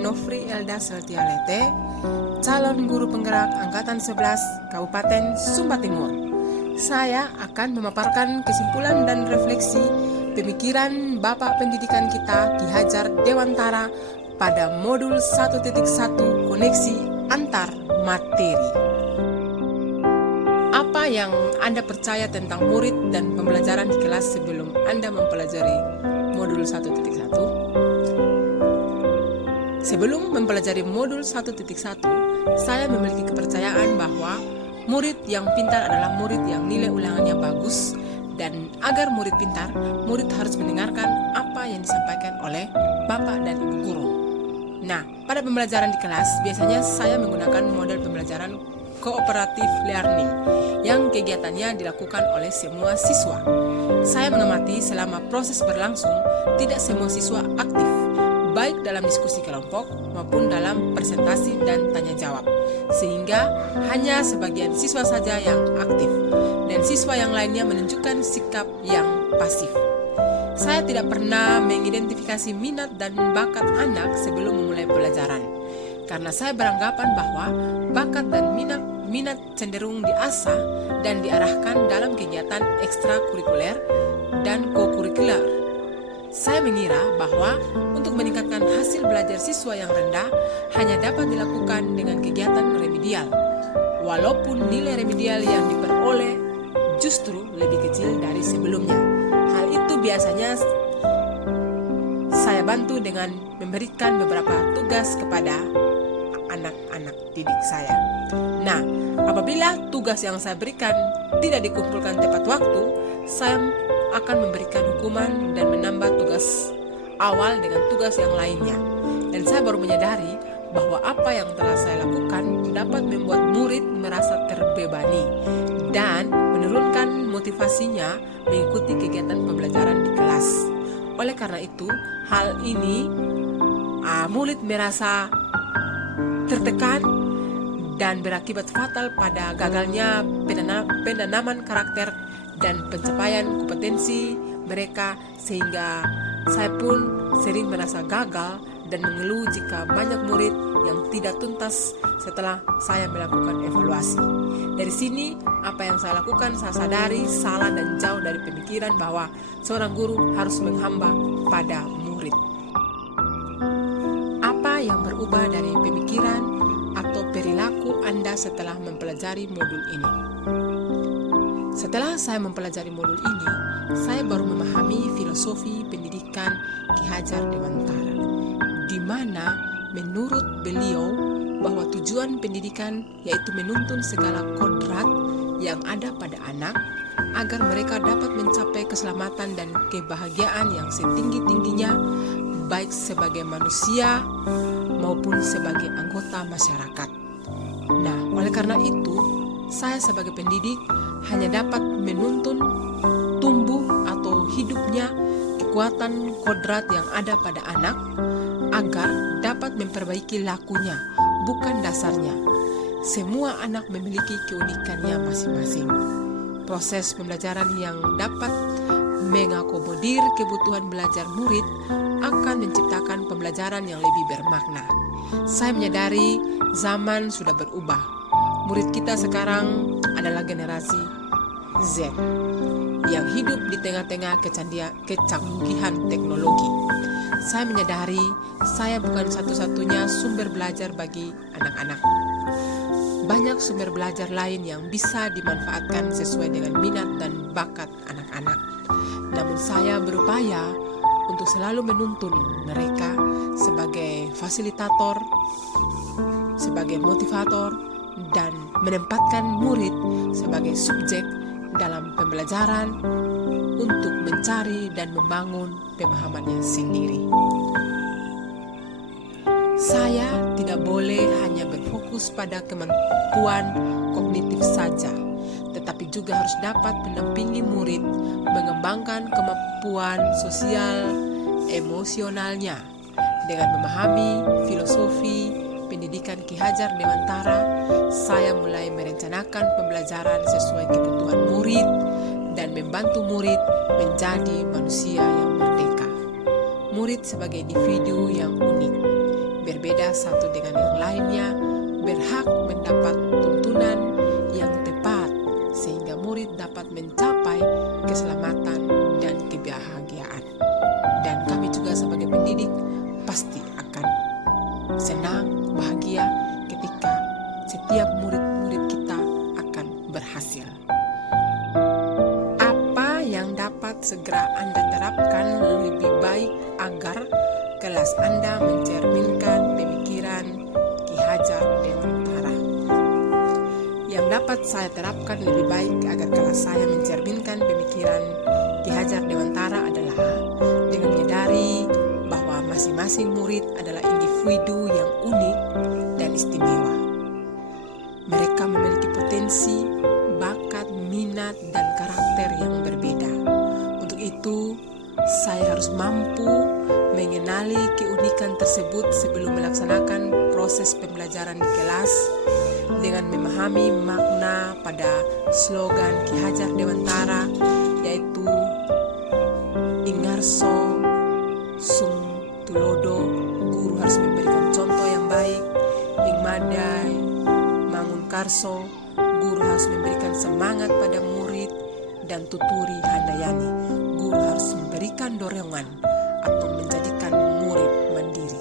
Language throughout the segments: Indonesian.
Nofri Elda Seltialete, calon guru penggerak Angkatan 11 Kabupaten Sumba Timur. Saya akan memaparkan kesimpulan dan refleksi pemikiran Bapak Pendidikan kita Ki Hajar Dewantara pada modul 1.1 koneksi antar materi. Apa yang Anda percaya tentang murid dan pembelajaran di kelas sebelum Anda mempelajari modul 1.1? Sebelum mempelajari modul 1.1, saya memiliki kepercayaan bahwa murid yang pintar adalah murid yang nilai ulangannya bagus, dan agar murid pintar, murid harus mendengarkan apa yang disampaikan oleh Bapak dan Ibu guru. Nah, pada pembelajaran di kelas, biasanya saya menggunakan model pembelajaran cooperative learning yang kegiatannya dilakukan oleh semua siswa. Saya mengamati selama proses berlangsung, tidak semua siswa aktif, baik dalam diskusi kelompok maupun dalam presentasi dan tanya jawab, sehingga hanya sebagian siswa saja yang aktif dan siswa yang lainnya menunjukkan sikap yang pasif. Saya tidak pernah mengidentifikasi minat dan bakat anak sebelum memulai pelajaran, karena saya beranggapan bahwa bakat dan minat cenderung diasah dan diarahkan dalam kegiatan ekstrakurikuler dan kokurikuler. Saya mengira bahwa untuk meningkatkan hasil belajar siswa yang rendah hanya dapat dilakukan dengan kegiatan remedial, walaupun nilai remedial yang diperoleh justru lebih kecil dari sebelumnya. Hal itu biasanya saya bantu dengan memberikan beberapa tugas kepada anak-anak didik saya. Nah, apabila tugas yang saya berikan tidak dikumpulkan tepat waktu, saya akan memberikan hukuman dan menambah tugas awal dengan tugas yang lainnya. Dan saya baru menyadari bahwa apa yang telah saya lakukan dapat membuat murid merasa terbebani dan menurunkan motivasinya mengikuti kegiatan pembelajaran di kelas. Oleh karena itu, hal ini murid merasa tertekan dan berakibat fatal pada gagalnya penanaman karakter dan pencapaian kompetensi mereka, sehingga saya pun sering merasa gagal dan mengeluh jika banyak murid yang tidak tuntas setelah saya melakukan evaluasi. Dari sini, apa yang saya lakukan saya sadari salah dan jauh dari pemikiran bahwa seorang guru harus menghamba pada murid. Apa yang berubah dari pemikiran atau perilaku Anda setelah mempelajari modul ini? Setelah saya mempelajari modul ini, saya baru memahami filosofi pendidikan Ki Hajar Dewantara, di mana menurut beliau bahwa tujuan pendidikan yaitu menuntun segala kodrat yang ada pada anak agar mereka dapat mencapai keselamatan dan kebahagiaan yang setinggi-tingginya, baik sebagai manusia maupun sebagai anggota masyarakat. Nah, oleh karena itu, saya sebagai pendidik hanya dapat menuntun tumbuh atau hidupnya kekuatan kodrat yang ada pada anak agar dapat memperbaiki lakunya, bukan dasarnya. Semua anak memiliki keunikannya masing-masing. Proses pembelajaran yang dapat mengakomodir kebutuhan belajar murid akan menciptakan pembelajaran yang lebih bermakna. Saya menyadari zaman sudah berubah. Murid kita sekarang adalah generasi Z yang hidup di tengah-tengah kecanggihan teknologi. Saya menyadari saya bukan satu-satunya sumber belajar bagi anak-anak. Banyak sumber belajar lain yang bisa dimanfaatkan sesuai dengan minat dan bakat anak-anak. Namun saya berupaya untuk selalu menuntun mereka sebagai fasilitator, sebagai motivator, dan menempatkan murid sebagai subjek dalam pembelajaran untuk mencari dan membangun pemahamannya sendiri. Saya tidak boleh hanya berfokus pada kemampuan kognitif saja, tetapi juga harus dapat mendampingi murid mengembangkan kemampuan sosial emosionalnya. Dengan memahami filosofi pendidikan Ki Hajar Dewantara, saya mulai merencanakan pembelajaran sesuai kebutuhan murid dan membantu murid menjadi manusia yang merdeka. Murid sebagai individu yang unik, berbeda berbeda satu dengan yang lainnya berhak mendapat tuntunan yang tepat sehingga murid dapat mencapai keselamatan dan kebahagiaan. Dan kami juga sebagai pendidik pasti akan senang, bahagia ketika setiap murid-murid kita akan berhasil. Apa yang dapat segera Anda terapkan lebih baik agar kelas Anda mencerminkan pemikiran Ki Hajar Dewantara? Yang dapat saya terapkan lebih baik agar kelas saya mencerminkan pemikiran Ki Hajar Dewantara adalah dengan menyadari bahwa masing-masing murid adalah individu yang unik dan istimewa. Mereka memiliki potensi, bakat, minat, dan karakter yang berbeda. Untuk itu, saya harus mampu mengenali keunikan tersebut sebelum melaksanakan proses pembelajaran di kelas dengan memahami makna pada slogan Ki Hajar Dewantara, yaitu Ingarso Sung Tulodo, guru harus memberikan contoh yang baik. Ingmadai Mangun Karso, guru harus memberikan semangat pada murid. Dan Tuturi Handayani, guru harus memberikan dorongan atau menjadikan murid mandiri.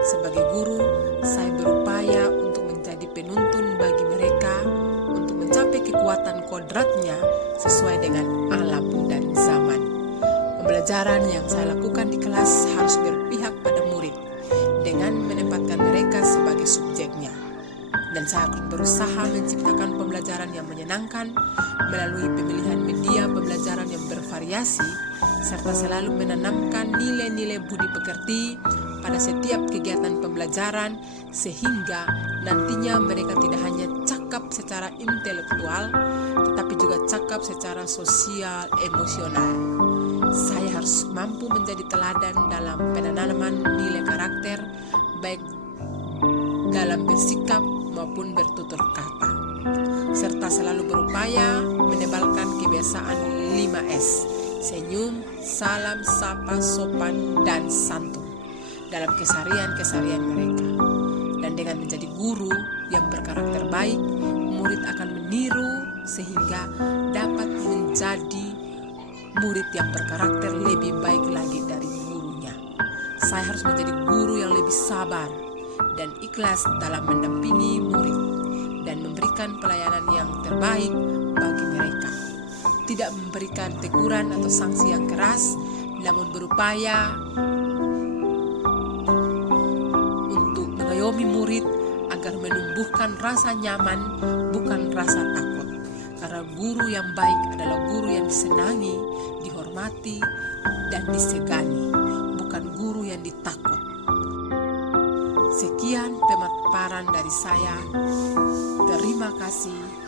Sebagai guru, saya berupaya untuk menjadi penuntun bagi mereka untuk mencapai kekuatan kodratnya sesuai dengan alam dan zaman. Pembelajaran yang saya lakukan di kelas harus berpihak pada murid dengan menempatkan mereka sebagai subjeknya. Dan saya akan berusaha menciptakan pembelajaran yang menyenangkan melalui pemilihan media pembelajaran yang bervariasi serta selalu menanamkan nilai-nilai budi pekerti pada setiap kegiatan pembelajaran sehingga nantinya mereka tidak hanya cakap secara intelektual tetapi juga cakap secara sosial emosional. Saya harus mampu menjadi teladan dalam penanaman nilai karakter baik dalam bersikap maupun bertutur kata, serta selalu berupaya menebalkan kebiasaan 5S, senyum, salam, sapa, sopan, dan santun dalam keseharian mereka. Dan dengan menjadi guru yang berkarakter baik, murid akan meniru sehingga dapat menjadi murid yang berkarakter lebih baik lagi dari gurunya. Saya harus menjadi guru yang lebih sabar dan ikhlas dalam mendampingi murid dan memberikan pelayanan yang terbaik bagi mereka. Tidak memberikan teguran atau sanksi yang keras, namun berupaya untuk mengayomi murid agar menumbuhkan rasa nyaman, bukan rasa takut. Karena guru yang baik adalah guru yang disenangi, dihormati, dan disegani, bukan guru yang ditakut. Sekian pemaparan dari saya. Terima kasih.